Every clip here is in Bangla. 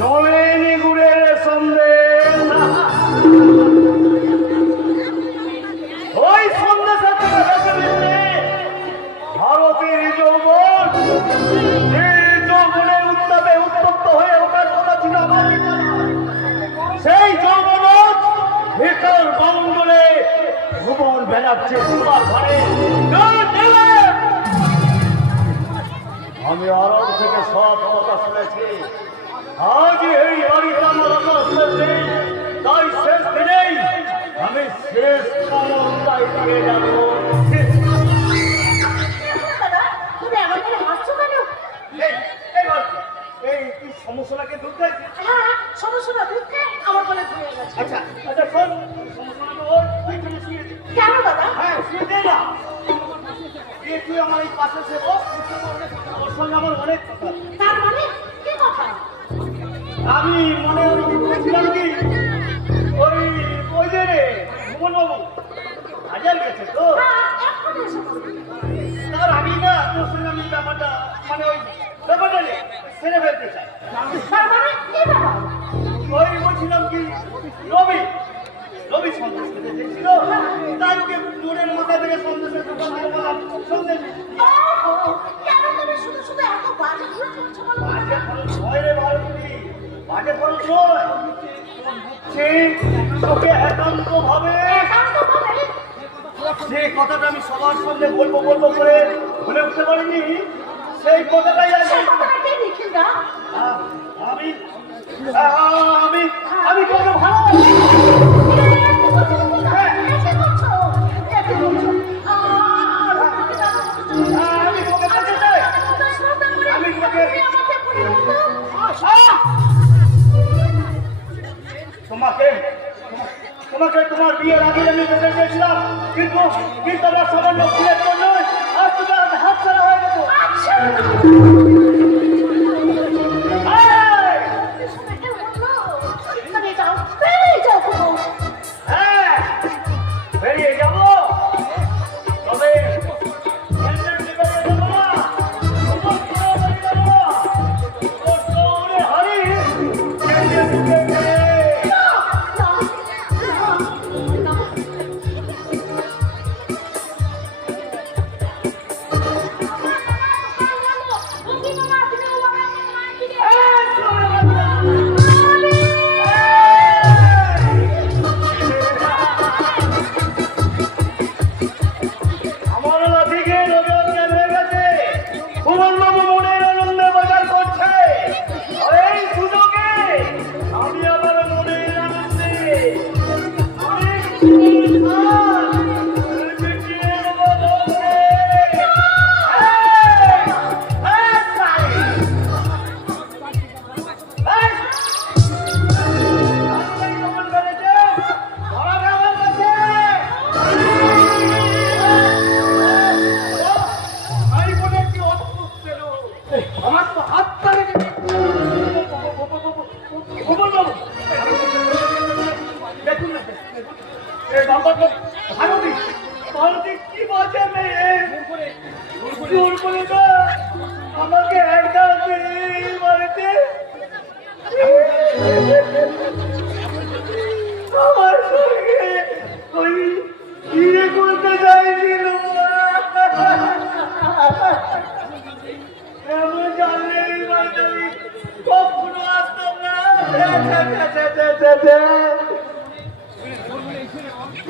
নলেনি গুড়ের সন্দেশ, ওই সন্দেশের থেকে বেছে নিচ্ছে ভারতের যৌবন, যে যৌবনের উত্তাপে উত্তপ্ত হয়ে ওঠার কথা ছিল আমার জীবনে, সেই যৌবন ভিতর বাউন্ডলে ভুবন বেড়াচ্ছে তোমার ঘরে। আমি আরব থেকে সব কথা শুনেছি, আজ এই বাড়িতে আমার নেই, তাই শেষ দিনেই আমি শেষ ক্ষমতায় দিয়ে যাব। এই তুই সমস্যাটাকে দূর করে সমস্যাটা দুধকে আমার বলে ধুয়ে গেছে। আচ্ছা আচ্ছা শোন, সমস্যাটা ওর ওইখানে শুয়ে দে। কেন দাদা? হ্যাঁ শুয়ে দে না, তুই আমার এই পাশে সে বস, ওর সঙ্গে আমার অনেক কথা। তার মানে কি কথা? আমি মনে বলেছিলাম কি ওই ওই যে রে ভুবনবাবু হাজার গেছে তো, তার আমি না তোর সঙ্গে আমি ব্যাপারটা মানে ওই ব্যাপারটা নিয়ে সেরে ফেলতে চাই। তার মানে কি ব্যাপার? ওই বলছিলাম কি রবি রবি সন্দেশ খেতে চেয়েছিল, তাই ওকে মোড়ের মাথা থেকে সন্দেশের দোকান থেকে বললাম সন্দেশ। কেন তুমি শুধু শুধু এত বাজে খরচ করছো বলো? বাজে খরচ হয় রে ভারতী, বাজে খরচ নয়, তোকে একান্ত ভাবে যে কথাটা আমি সবার সামনে বলবো বলবো করে বলে উঠতে পারিনি, সেই কথাটাই আমি আমি আমি তোকে ভালোবাসি। আমি তোকে বলতে চাই, আমি তোকে তোমাকে তোমাকে তোমার বিয়ের আগে আমি যেতে চেয়েছিলাম, কিন্তু কিন্তু আমার সামান্য বিয়ের জন্য আজ তুমি হাত ছাড়া হয়ে গেছো। হ্যাঁ বেরিয়ে যাবো, তবে হারি আমাকে একটা বাড়িতে আমার সঙ্গে ওই বিয়ে করতে চাইছিল, এমন জানলে এই বাড়িতে আমি কখনো আসতাম না।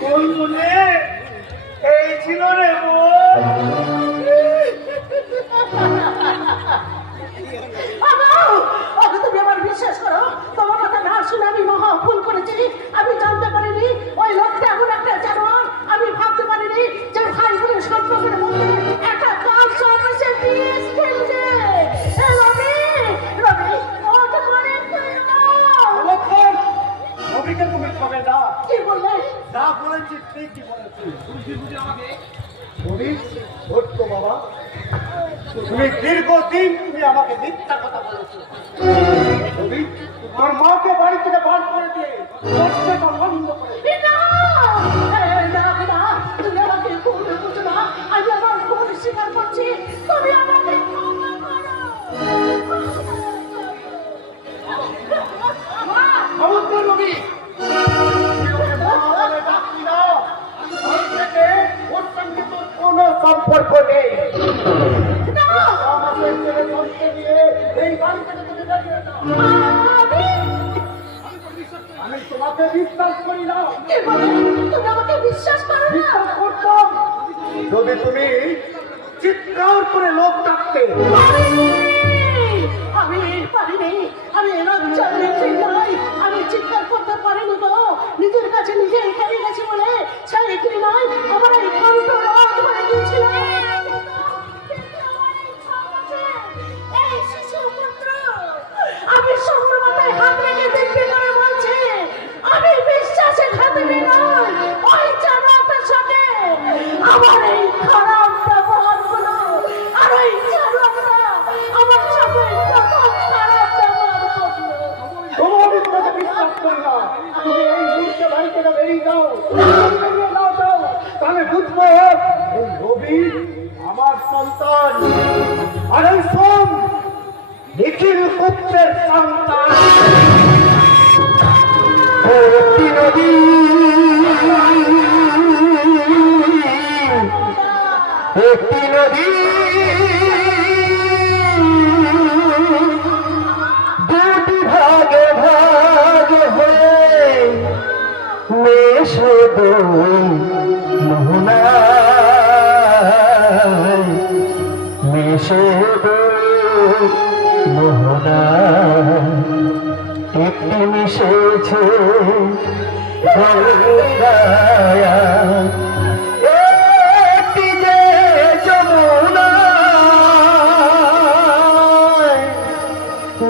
কোন মনে এই ছিল রে তুমি আমার বিশ্বাস করো, তোমার কথা না শুনে আমি মহা ভুল করেছি। আমি জানতে পারিনি ওই লোকটা এমন একটা জানোয়ার। আমি ভাবতে পারিনি যে ভাই বোনের সম্পর্কের মধ্যে একটা কাজ সে পিস খেলছে। রবি রবি ওটা করে রবিকে তুমি খাবে না। কি বললে? যা বলেছি ঠিকই বলেছি। রবি সত্য বাবা, তুমি দীর্ঘদিন তুমি আমাকে মিথ্যা কথা বলেছো। রবি তোমার মাকে বাড়ি থেকে বার করে দিয়ে বন্ধ করে তুমি আমাকে ভুল বুঝো না। আমি আমার ভুল স্বীকার করছি। তুমি আমাকে আমি আমি তোমাকে বিশ্বাস করি না। কি বলে? তুমি আমাকে বিশ্বাস করো না? বিশ্বাস করতাম যদি তুমি চিৎকার করে লোক ডাকতে। আমি পারিনি, আমি লজ্জা পেয়েছি নয়, আমি চিৎকার করতে পারিনি গো, নিজের কাছে নিজে হেরে গেছি বলে সেই কি নয় আমার এই কণ্ঠ রোধ করে দিয়েছিল। এই শিশুপুত্র, আমি শম্ভুর মাথায় হাত রেখে দেখতে করে বলছি, আমি বিশ্বাসে খাতিরে নয়, ওই জানোয়ারটার সাথে আমার এই খারাপ ব্যবহারগুলো, আর ওই জানোয়ারটা আমার সাথে প্রথম খারাপ ব্যবহার করলো। আমি তোমাকে বিশ্বাস করি না। তুমি এই মুহূর্তে বাড়ি থেকে বেরিয়ে যাও, বেরিয়ে না যাও তাহলে বুঝবো এই রবি আমার সন্তান, আর এই সোম নিখিল পুত্রের সন্তান। একটি নদী, একটি নদী দুটি ভাগে ভাগে হয়ে মেশে মোহনায়, মেশে মোহনায়। একটি মিশেছে গঙ্গায়, একটি যে যমুনায়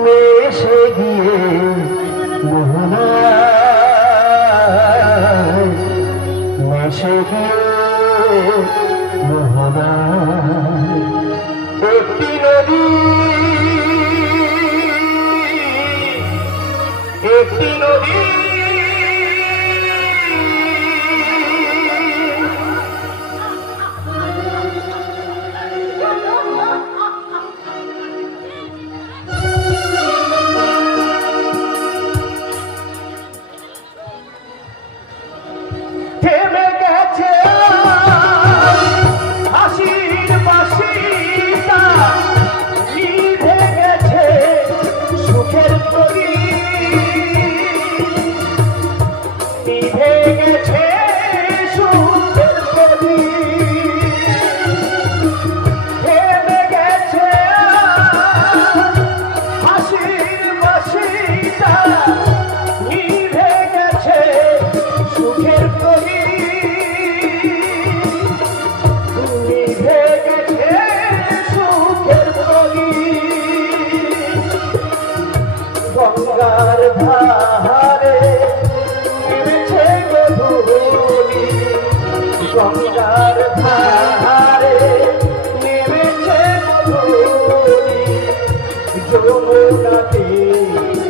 মেশে গিয়ে মোহনায়, মেশে গিয়ে মোহনায়। একটি নদী, একটি নদী থেমে গেছে হাসির বাসিটা, নিভে গেছে সুখের প্রদীপ, নিভে গেছে সুখের প্রদীপ। থেমে গেছে হাসির বাসিটা, নিভে গেছে সুখের প্রদীপ, নিভে গেছে সুখের প্রদীপ। গঙ্গার ধারে নেমেছে গধূলি, গঙ্গার ধারে নেমেছে গধূলি, যমুনাতে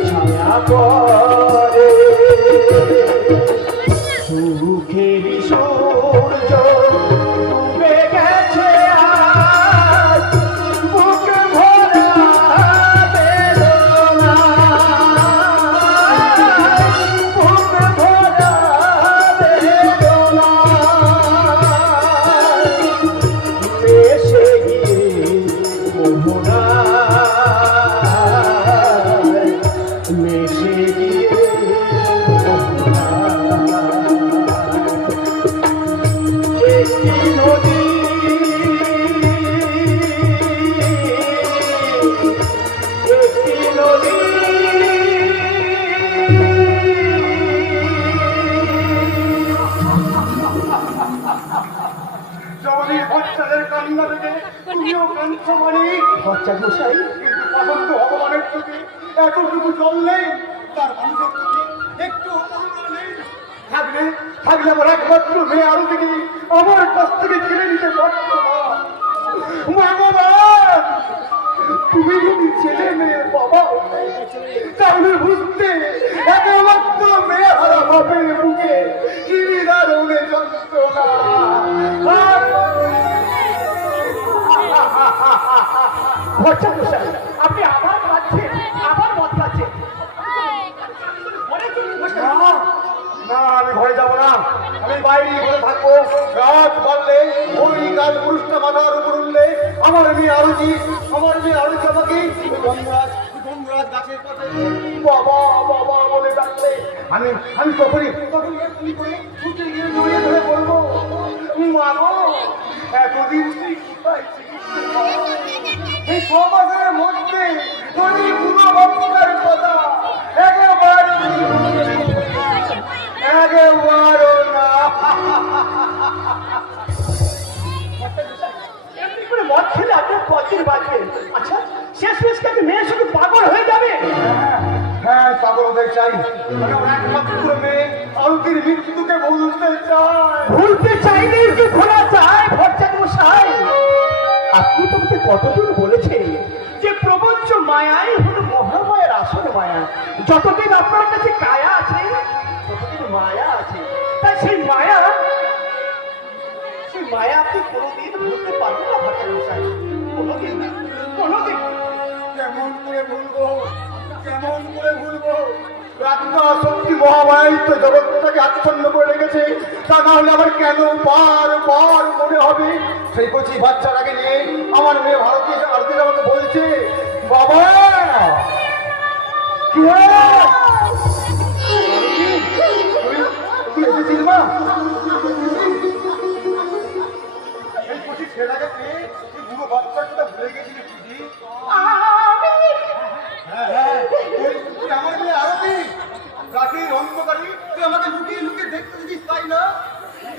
ছায়া পড়ে সুখের সূর্য ডুবে গেছে আজ, বুক ভরা বেদনায়, বুক ভরা বেদনায়। মেশে গিয়ে মোহনায়, মেশে গিয়ে একটি নদী, একটি নদী। জমির বাচ্চাদের কান্না থেকে তুমিও কাঁদছো মানে? বাচ্চা মশাই, কিন্তু পছন্দ ভগবানের প্রতি এতটুকু জল নেই, তার মানুষের প্রতি একটু অনুকম্পা নেই। থাকলে থাকলে আমার একমাত্র মেয়ে আরো থেকে আমার কাছ থেকে কেড়ে নিতে পারত না। ভগবান, তুমি যদি ছেলে মেয়ে বাবা তাহলে বুঝতে একমাত্র মেয়ে হারা বাপের বুকে কি দারুণে যন্ত্রণা। বাচ্চা মশাই, আপনি আবার কাঁদছেন, আবার মদ খাচ্ছেন। না, আমি ঘরে যাবো না, আমি বাইরে ঘরে থাকবো। রাত বাড়লে ওই কাল পুরুষটা মাথার উপর উঠলে আমার মেয়ে আরতি আমাকে গঙ্গা বটগাছ গাছের পাশে বাবা বাবা বলে ডাকলে আমি আমি তখনই এক্ষুনি করে ছুটে গিয়ে জড়িয়ে ধরে বলবো, মা গো, এতদিন তুই কোথায় ছিলিস মা? এই 6 মাসের মধ্যে তোর পুরো ভক্তার কথা একেবারে না। এমনি করে মদ খেলে আপনার কদিন বাঁচবেন? আচ্ছা, শেষ মেশকে আপনি মেয়ে শুধু পাগল হয়ে যাবে। হ্যাঁ, পাগল হতে চাই, মানে ওর একমাত্র মেয়ে আরতির মৃত্যুকে ভুলতে চাই। ভুলতে চাইলে কি ভোলা যায় ভট্টাচার্য মশাই? আপনি তোমাকে কতদিন বলেছেন যে প্রপঞ্চ মায়াই হলো মহামায়ার আসল মায়া। যতদিন আপনার কাছে কায়া আছে ততদিন মায়া আছে। তাই সেই মায়া আপনি কোনোদিন ভুলতে পারবেন না ভট্টাচার্য মশাই, কোনোদিন না, কোনোদিন। কেমন করে ভুলবো, কেমন করে ভুলবো? রাত্রা শক্তি মহামায়াই তো জগৎটাকে আচ্ছন্ন করে রেখেছে। তা না হলে আমার কেন বার বার মনে হবে সেই কচি বাচ্চাটাকে নিয়ে আমার মেয়ে ভারতীয় আমাকে বলছে, বাবা কি হলো? তুই এসেছিস মা? এই কচি ছেলেটাকে পেয়ে তুই বুড়ো বাচ্চার কথা ভুলে গেছিলি বুঝি? হ্যাঁ হ্যাঁ, তুই আমার মেয়ে আরতি, রাতের অন্ধকারে তুই আমাকে লুকিয়ে লুকিয়ে দেখতে দিস, তাই না?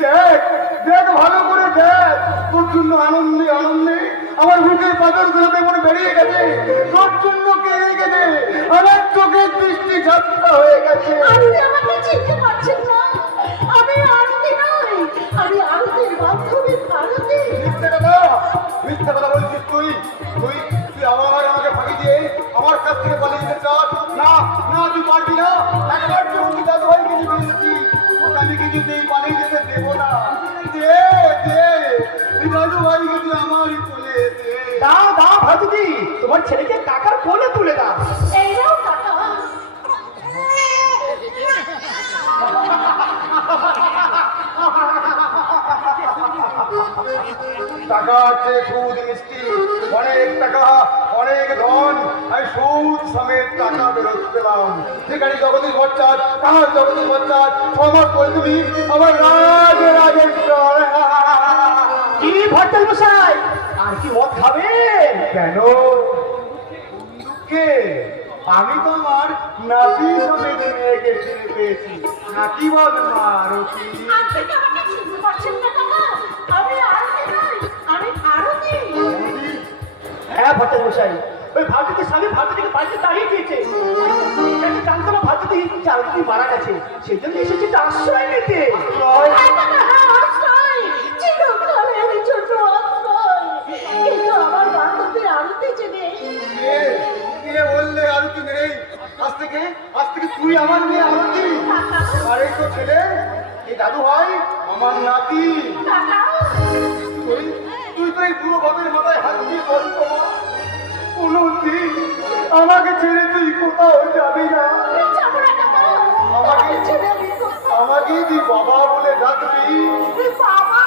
দেখ দেখ, ভালো করে দেখ, তোর জন্য আনন্দে আনন্দে আমার বুকের পাথর গুলো মনে বেরিয়ে গেছে। তোর জন্য কেড়ে গেছে, আমার চোখের দৃষ্টি ঝাপটা হয়ে গেছে। আপনি আমাকে চিনতে পারছেন না? আমি আরতি নই, আমি আরতির বান্ধবী ভারতী। মিথ্যা কথা বলছিস তুই। তুই তুই আমাকে ফাঁকি দিয়ে আমার কাছ থেকে পালিয়ে যেতে চাস? না না, তুই পারবি না। একবার তো তুই দাদু ভাইকে নিয়ে ফেলেছি, ওকে আমি কিছুতেই পালিয়ে যেতে দেবো না। দে দে, তুই দাদু ভাইকে তুই আমারই কোলে দে। দাও দাও ভাতুদি, তোমার ছেলেকে কাকার কোলে তুলে দাও। এইরাও কাকা। টাকা আছে, সুদ মিষ্টি, অনেক টাকা, অনেক ধন, আমি সুদ সমেত টাকা বেরোত পেলাম। যেখানে জগতের বচ্চার, কার জগতের বচ্চার, 6 মাস পরে তুমি আমার রাজেশ্বর। কি ভট্টাচার্য মশাই, আর কি মদ খাবেন? কেন দুঃখে? আমি তো আমার নাতি সমেত মেয়েকে ফিরে পেয়েছি। নাকি বল মা রতি? আপনি কি আমাকে চিনতে পারছেন না কাকা? আমি আরতি নই, আমি ভারতী। হ্যাঁ ভট্টাচার্য মশাই, ওই ভারতীয় স্বামী ভারতীকে বাড়িতে দাঁড়িয়ে দিয়েছে। আমি জানতো না ভারতী চালকি মারা গেছে, সেই জন্য এসেছি তার আশ্রয় নিতে। হ্যাঁ কাকা, হ্যাঁ, আশ্রয়। চিরকালের জন্য আশ্রয়। কিন্তু আমার বান্ধবী আরতি যে নেই। কে কে বললে আরতি নেই? আজ থেকে তুই আমার মেয়ে আরতি। কাকা, আর এই তো ছেলে, এই দাদু ভাই আমার নাতি। কাকা, তুই তুই তো এই পুরো বাপের মাথায় হাত দিয়ে বলতো মা, কোনদিন আমাকে ছেড়ে তুই কোথাও যাবি না। যাবো না কাকা। আমাকে ছেড়ে আমি কোথাও- আমাকে তুই বাবা বলে ডাকবি। বাবা!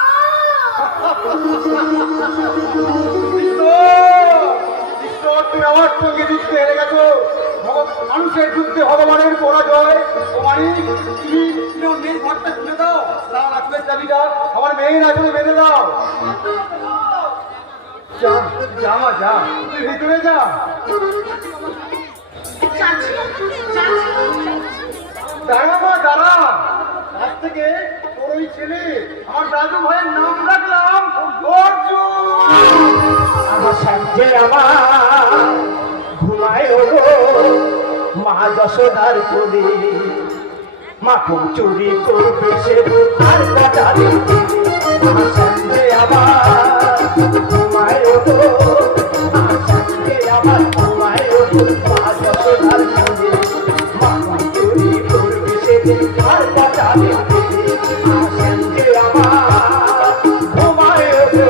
ঈশ্বর, তুমি আমার সঙ্গে যুদ্ধে হেরে গেছো। মানুষের যুদ্ধে ভগবানের পরাজয়। ও মানে তুমি ওর মেয়ের ঘরটা খুলে দাও, তার আসবের চাবিটা আমার মেয়ের আসলে বেঁধে দাও। যা যা মা, যা, তুই ভিতরে যা। চাচি, চাচি। দাঁড়া মা, দাঁড়া। আজ থেকে তোর ওই ছেলে আমার দাদু ভাইয়ের নাম রাখলাম অর্জুন। আমার সাথে আমার ঘুমায় ওলো মা যশোদার কোলে, মাখন চুরি করবে সে আর কাটারে। আমার সাথে আমার ঘুমায় ওলো, আমার সাথে আমার ঘুমায় ওলো মা যশোদার কোলে, মাখন চুরি করবে সে আর কাটারে। আমার সাথে আমার ঘুমায় ওলো।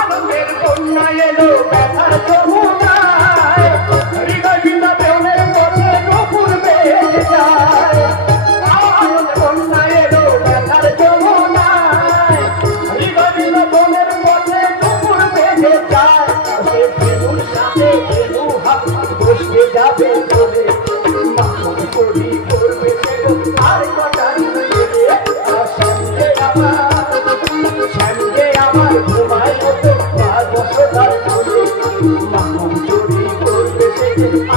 আনন্দের বন্যা এলো, ব্যথা চলে মাখন করি করবে সে গো আর কটা দিন গেলে সঙ্গে আমার ঘুমায় মতো আর বসতার চলে মাখন চুরি করবে সে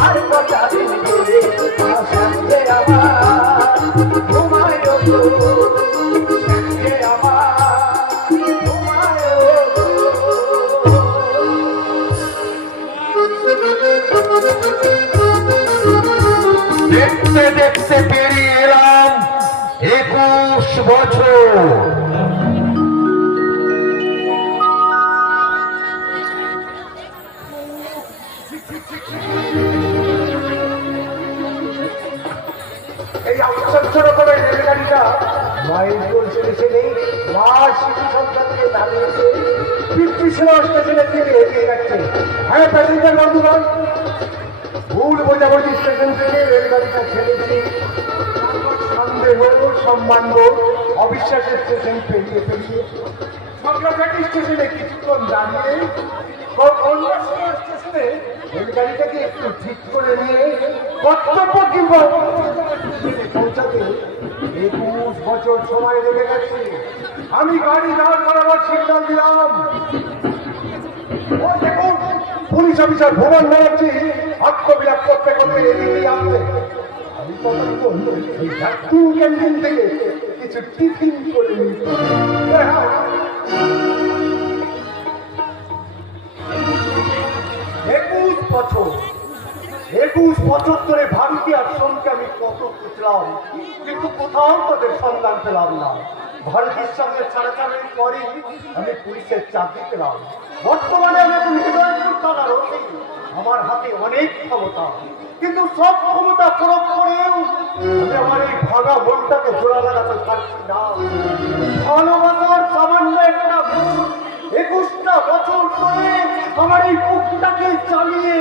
আর কটা দিন গেলে সঙ্গে আমার ঘুমায় মতো সঙ্গে আমার ঘুমায় দেখতে দেখতে পেরিয়ে এলাম 21 বছর। এই আশ্চর্য করে রেলগাড়িটা মাইলপুর স্টেশনে মা শিশু সন্তানকে নামিয়েছে পিতৃসেবা স্টেশনের দিকে এগিয়ে যাচ্ছে। হ্যাঁ প্যাসেঞ্জার বন্ধুগণ, ভুল বোঝাবুঝি স্টেশন থেকে রেলগাড়িটা ছেড়েছি। সন্দেহ সম্মানবোধ অবিশ্বাসের স্টেশন পেরিয়ে সরকারঘাটি স্টেশনে কিছুক্ষণ দাঁড়িয়ে স্টেশনে রেলগাড়িটাকে একটু ঠিক করে নিয়ে কর্তব্য কিংবা পৌঁছাতে 21 বছর সময় লেগে গেছে। আমি গাড়ি দাঁড় করাবার সিদ্ধান্ত দিলাম। ওই দেখুন পুলিশ অফিসার ভুবন ব্যানার্জি আত্মবিলাপ করতে করতে এদিকে আসছে। আমি তখন এই ভ্যাকুম ক্যান্টিন থেকে কিছু টিফিন করে নিচ্ছি। 21 বছর ধরে ভারতীয় আশ্রমকে আমি কত খুঁজলাম, কিন্তু কোথাও তাদের সন্ধান পেলাম না। ভারতের সঙ্গে ছাড়াছাড়ির পরই আমি পুলিশের চাকরি পেলাম। বর্তমানে আমি হৃদয়পুর থানার ওসি। আমার হাতে অনেক ক্ষমতা, কিন্তু সব ক্ষমতা প্রয়োগ করেও আমি আমার এই ভাঙা মনটাকে জোড়া লাগাতে পারছি না। ভালোবাসার সামান্য একটা ভুল 21টা বছর ধরে আমার এই বুকটাকে চালিয়ে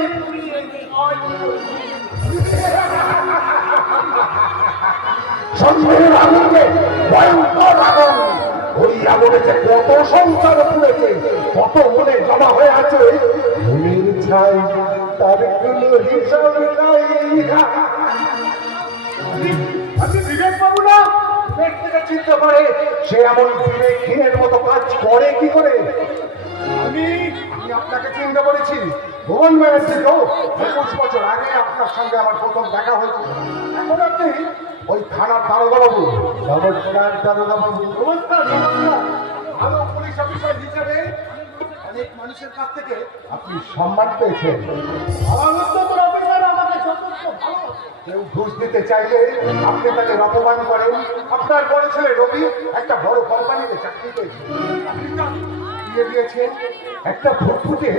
সন্দেহের আগুনে ভয়ঙ্কর আগুন। ওই আগুনে যে কত সংসার পুড়েছে, কত মনে জমা হয়ে আছে মনের ছাই, তার কোনো হিসাব নাই। আপনি বিবেক বাবু না ব্যক্তিকে চিনতে পারে, সে এমন বিবেকহীনের মতো কাজ করে কি করে? আমি আপনাকে চিন্তা করেছি ভুবন ব্যানার্জি। তো 21 বছর আগে আপনার সঙ্গে আমার প্রথম দেখা হয়েছিল। এখন আপনি ওই থানার দারোগা বাবু। নমস্কার দারোগা বাবু। নমস্কার নমস্কার। ভালো পুলিশ অফিসার হিসেবে অনেক মানুষের কাছ থেকে আপনি সম্মান পেয়েছেন। আমার উচ্চতর অফিসার আমাকে যথেষ্ট ভালো। কেউ ঘুষ দিতে চাইলে আপনি তাকে অপমান করেন। আপনার বড় ছেলে রবি একটা বড় কোম্পানিতে চাকরি পেয়েছে, আপনি না দিয়ে দিয়েছেন। একটা ফুটফুটে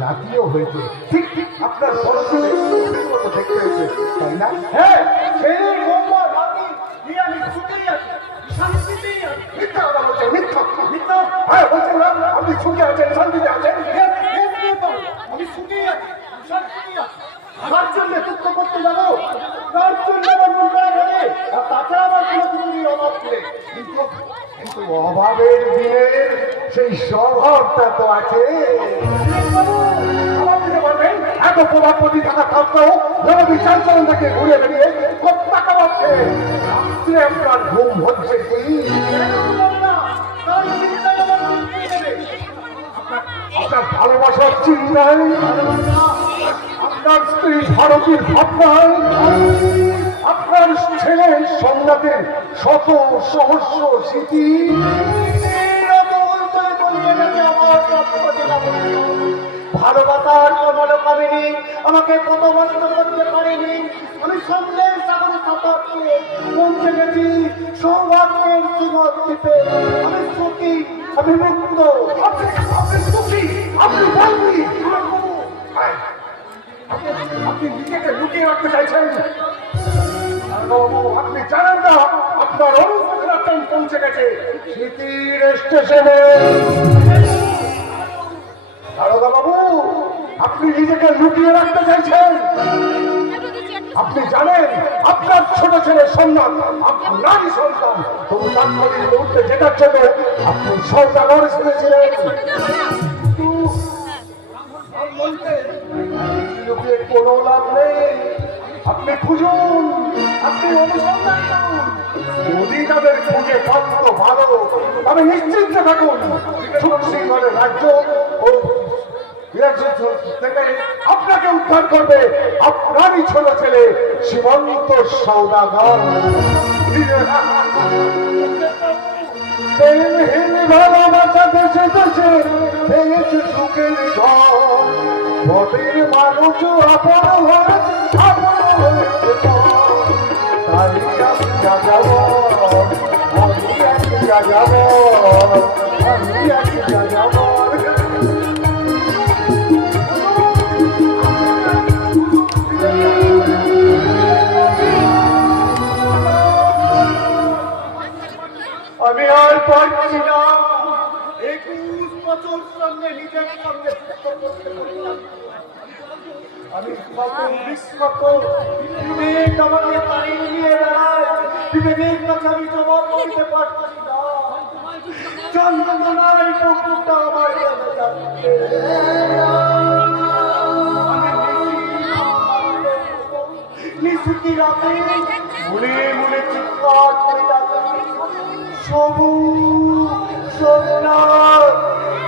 নাতিও হয়েছে, ঠিক ঠিক আপনার বড় ছেলে রবির মতো দেখতে হয়েছে, তাই না? হ্যাঁ, ছেলে বৌমা নাতি নিয়ে আমি সুখেই আছি, শান্তিতেই আছি। মিথ্যা কথা বলছেন, মিথ্যা মিথ্যা। হ্যাঁ বলছেন না আপনি সুখে আছেন, শান্তিতে আছেন। আমি সুখেই আছি, শান্তিতেই আছি। আমার জন্য দুঃখ করতে যাবো, তার জন্য আমার মন খারাপ হবে, আর তাছাড়া আমার কোনো কিছুরই অভাব নেই। কিন্তু কিন্তু অভাবের দিনের সেই স্বভাবটা তো আছে। আমার দিকে বলবেন এত প্রভাবপতি থাকা সত্ত্বেও যারা বিচার চরণ থেকে ঘুরে বেরিয়ে খুব টাকা পাচ্ছে, রাত্রে আপনার ঘুম হচ্ছে কি? আপনার ভালোবাসার চিন্তায়, আপনার স্ত্রী ভারতীর ভাবনায়, আপনার ছেলে সোমনাথের শত সহস্র স্মৃতি ভালোবাসার কোনো কামিনী আমাকে কত বন্ধ করতে পারেনি। আমি সন্দেহ সাগরে সাঁতার দিয়ে পৌঁছে গেছি সৌভাগ্যের জীবন দ্বীপে। আমি সুখী, আমি মুক্ত। আপনি সুখী, আপনি বন্দী। আপনি নিজেকে লুকিয়ে রাখতে চাইছেন। আপনি জানেন না আপনার অনুপ্রেরণা ট্রেন পৌঁছে গেছে স্মৃতির স্টেশনে। দারোগা বাবু, আপনি নিজেকে লুকিয়ে রাখতে চাইছেন। আপনি জানেন আপনার ছোট ছেলে সোমনাথ আপনারই সন্তান, তবু তাৎক্ষণিক মুহূর্তে যেটার জন্য আপনি সরকার শুনেছিলেন। লুকিয়ে কোনো লাভ নেই। আপনি খুঁজুন, আপনি অনুসন্ধান করুন। যদি তাদের খুঁজে পান তো ভালো, তবে নিশ্চিন্ত থাকুন শক্তিগড়ের রাজ্য ও থেকে আপনাকে উদ্ধার করবে আপনারই ছোট ছেলে সীমন্ত সৌদাগর। প্রেমহীন ভালোবাসা দেশে দেশে ভেঙেছে সুখের ঘর, ভোটের মানুষ আপন হয়েছে, আপন হয়েছে পর। তাই আমি যাযাব, আমি আছি যাযাব, আমি আছি যাযাব। আমি আর পারছি না। 21 বছর সঙ্গে নিজের সঙ্গে যুদ্ধ করতে করলাম। আমি কত বিস্মত, বিবেক আমাকে তাড়িয়ে নিয়ে বেড়ায়। বিবেকের কাছে আমি জবাব দিতে পারছি না। চন্দ্রমালার পুকুরটা আমার কাছে যাচ্ছে। নিশুতি রাতে মনে মনে চিৎকার করে ডাকে, সবুজ সোনার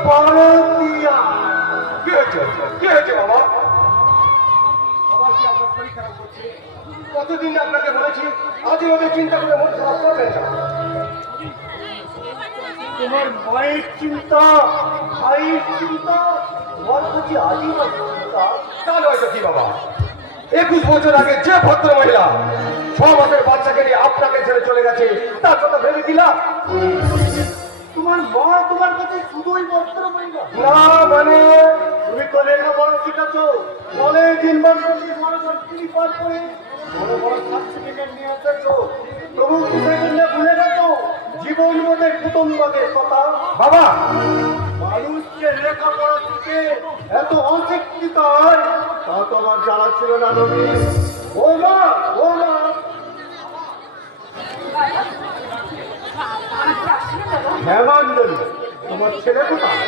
পারতিয়া। কি হয়েছে, কি হয়েছে বাবা? আবার কি আপনার শরীর খারাপ করছে? কতদিন আপনাকে বলেছি আজই ওদের চিন্তা করে মন খারাপ করবেন না। তোমার মায়ের চিন্তা, ভাইয়ের চিন্তা, তোমার কাছে আজই না চিন্তা। তা নয় তো কি বাবা, 21 বছর আগে যে ভদ্র মহিলা 6 মাসের বাচ্চাকে নিয়ে আপনাকে ছেড়ে চলে গেছে তার কথা ভেবে দিলাম। তোমার মা তোমার কাছে শুধুই ভদ্র মহিলা না, মানে তুমি তো লেখাপড়া শিখাচ্ছো, কলেজ ইউনিভার্সিটি বড় বড় ডিগ্রি পাস করে বড় বড় সার্টিফিকেট নিয়ে এসেছো, তবু কিসের জন্য ভুলে গেছো জীবনবোধের কুটুম্বদের কথা? বাবা, মানুষকে লেখাপড়া শিখে এত অশিক্ষিত হয় তা তো আমার জানা ছিল না নবী। ও মা, ও মা, হেমাঞ্জলি, তোমার ছেলে কোথায়?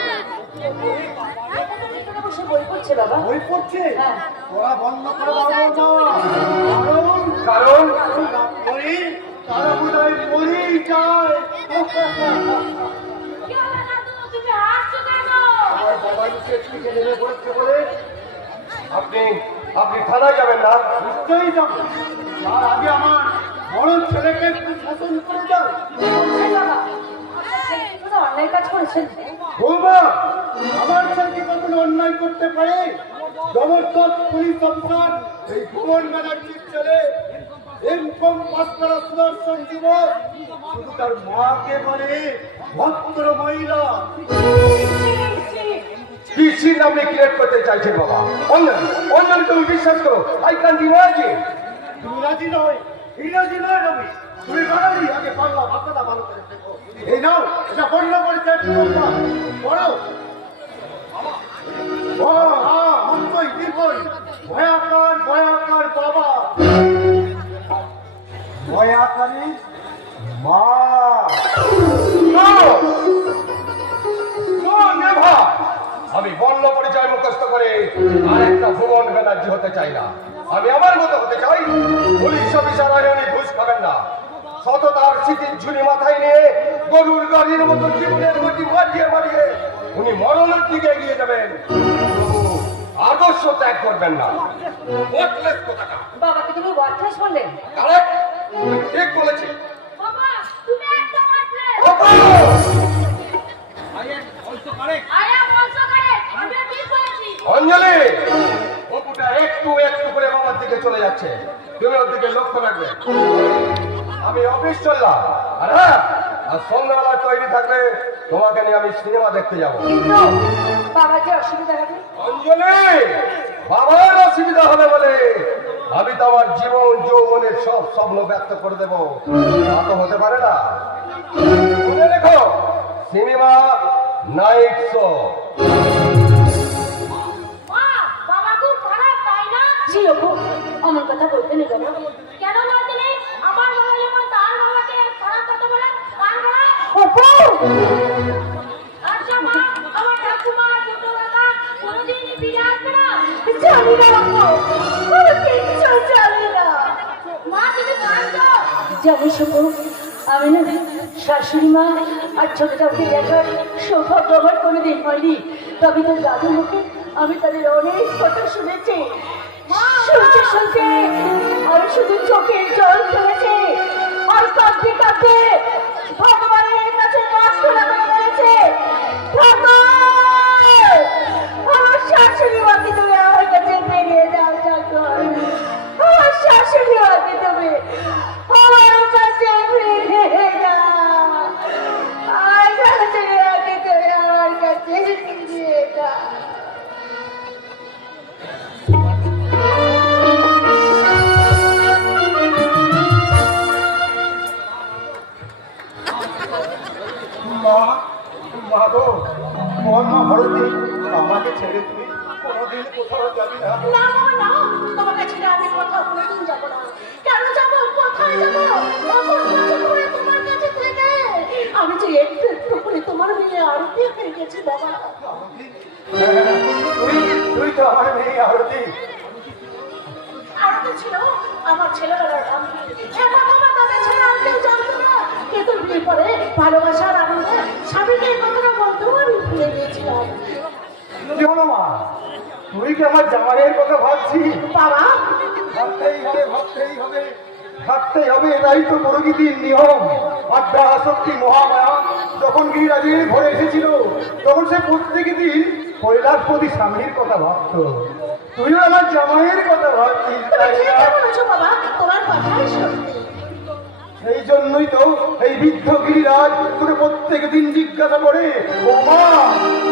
বই পড়ছে বাবা। বই পড়ছে? হ্যাঁ। ওরা বন্ধ করে দাও না। কারণ পড়ি তারা বোধ হয় পড়েই যায়। আমার বাবা নিচে নেমে পড়েছে বলে আপনি থানায় যাবেন না? নিশ্চয়ই যাবো। তার আগে আমার বড় ছেলেকে একটু শাসন করে যান। অন্যায় কাজ করেছেন বৌমা, আমার ছেলেকে কখনো অন্যায় করতে পারে? জবরদস্ত পুলিশ অফিসার এই ভুবন ব্যানার্জির ছেলে, এমকম পাস করা সুদর্শন যুবক, শুধু তার মাকে বলে ভদ্র মহিলা। পিসির নামে ক্রিয়েট করতে চাইছেন বাবা। অন্যান্য তুমি বিশ্বাস করো, আই ক্যান ইমাজিন। ইংরাজি নয়, ইংরাজি নয় রবি, তুমি বাঙালি। আগে বাংলা ভাষাটা ভালো করে শেখো। এই নাও, এটা বন্য পরিচয় পড়ো। মন্ত্রই দীর্ঘই ভয়াকার ভয়াকার বাবা, ভয়াকারী মা। আমি বর্ণ পরিচয় মুখস্থ করে আর একটা ভুবন ব্যানার্জি হতে চাই না। আমি আমার মতো হতে চাই। পুলিশ অফিসার হয়ে উনি ঘুষ খাবেন না। সততার স্মৃতির ঝুলি মাথায় নিয়ে গরুর গাড়ির মতো জীবনের গতি মারিয়ে মারিয়ে উনি মরণের দিকে এগিয়ে যাবেন। আদর্শ ত্যাগ করবেন না। বাবাকে তুমি ওয়ার্থলেস বললেন? ঠিক বলেছি। বাবা, তুমি একদম ওয়ার্থলেস। অঞ্জলি, অপুটা একটু একটু করে বাবার দিকে চলে যাচ্ছে, তুমি ওর দিকে লক্ষ্য রাখবে। আমি অফিস চললাম। আর হ্যাঁ, আর সন্ধ্যাবেলা তৈরি থাকলে তোমাকে নিয়ে আমি সিনেমা দেখতে যাবো। কিন্তু বাবার যে অসুবিধা হবে। অঞ্জলি, বাবার অসুবিধা হবে বলে আমি তো আমার জীবন যৌবনের সব স্বপ্ন ব্যক্ত করে দেবো, তা তো হতে পারে না। মনে রেখো, সিনেমা নাইট শো। আমার কথা বলতে নেই বাবা। কেন বলতে নেই? আমার বাবা যেমন তার বাবাকে খারাপ কথা বলে, কান বলে। আচ্ছা মা, আমার ঠাকুমা ছোট দাদা কোনোদিন ফিরে আসবে না? জানি না বাবা, আমি কিচ্ছু জানি না। জানো শুভ, আমি না শাশুড়ি মা আর ছোটটাকে দেখার সৌভাগ্য আমার কোনোদিন হয়নি, তবে তো দাদুর মুখে আমি তাদের অনেক কথা শুনেছি। শুনতে শুনতে আমি শুধু চোখের জল ফেলেছি আর কাঁদতে কাঁদতে ভগবানের কাছে মাছ তোলা করে বলেছে, ঠাকুর, আমার শাশুড়ি মাকে তুমি আমার কাছে বেরিয়ে যাও, ঠাকুর, আমার শাশুড়ি মাকে তুমি আমার কাছে বেরিয়ে যাও, আমার শাশুড়ি মাকে তুমি আমার কাছে বেরিয়ে যাও। মা, মা গো, বল মা ভারতী, আমাকে ছেড়ে তুমি কোনোদিন কোথাও যাবি না। না বাবা, না, তোমাকে ছেড়ে আমি কোথাও কোনোদিন যাবো না। কেন যাবো, কোথায় যাবো? কখন কাছে করে তোমার কাছে থেকে আমি যে একটু একটু করে তোমার মেয়ে আরতি হয়ে গেছি বাবা। আরতি? হ্যাঁ, তুই তো আমার মেয়ে আরতি। আরতি ছিল আমার ছেলেবেলার বান্ধবী। এখন আমার তাদের ছেড়ে আর কেউ জানতো না, কিন্তু বিয়ে পরে ভালোবাসার আনন্দে স্বামীকে এই কথাটা বলতেও আমি ভুলে গিয়েছিলাম। কি হলো মা, তুই কি আমার জামাইয়ের কথা ভাবছিস? বাবা, ভাবতেই হবে, ভাবতেই হবে, থাকতেই হবে, এটাই তো প্রকৃতির নিয়ম। আড্ডা আসক্তি মহামায়া যখন গিরিরাজের ঘরে এসেছিল, তখন সে প্রত্যেক দিন কৈলাসপতি স্বামীর কথা ভাবত। তুইও আমার জামাইয়ের কথা ভাবছিস, তুমি তাই না? ঠিকই বলেছো বাবা, তোমার কথাই সত্যি। এই জন্যই তো এই বৃদ্ধ গিরিরাজ তোকে প্রত্যেক দিন জিজ্ঞাসা করে, ও মা,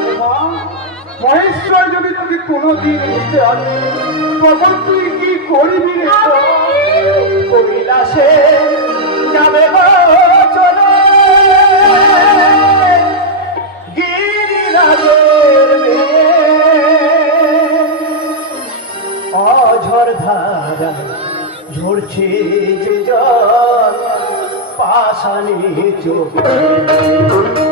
ও মা, মহেশ্বর যদি তোকে কোনোদিন নিতে আসে, তখন তুই কি করবি রে? কৈলাসে যাবে গো চলে গিরিরাজের মেয়ে, অঝর ধারা ঝরছে যে জল পাশানি চোখে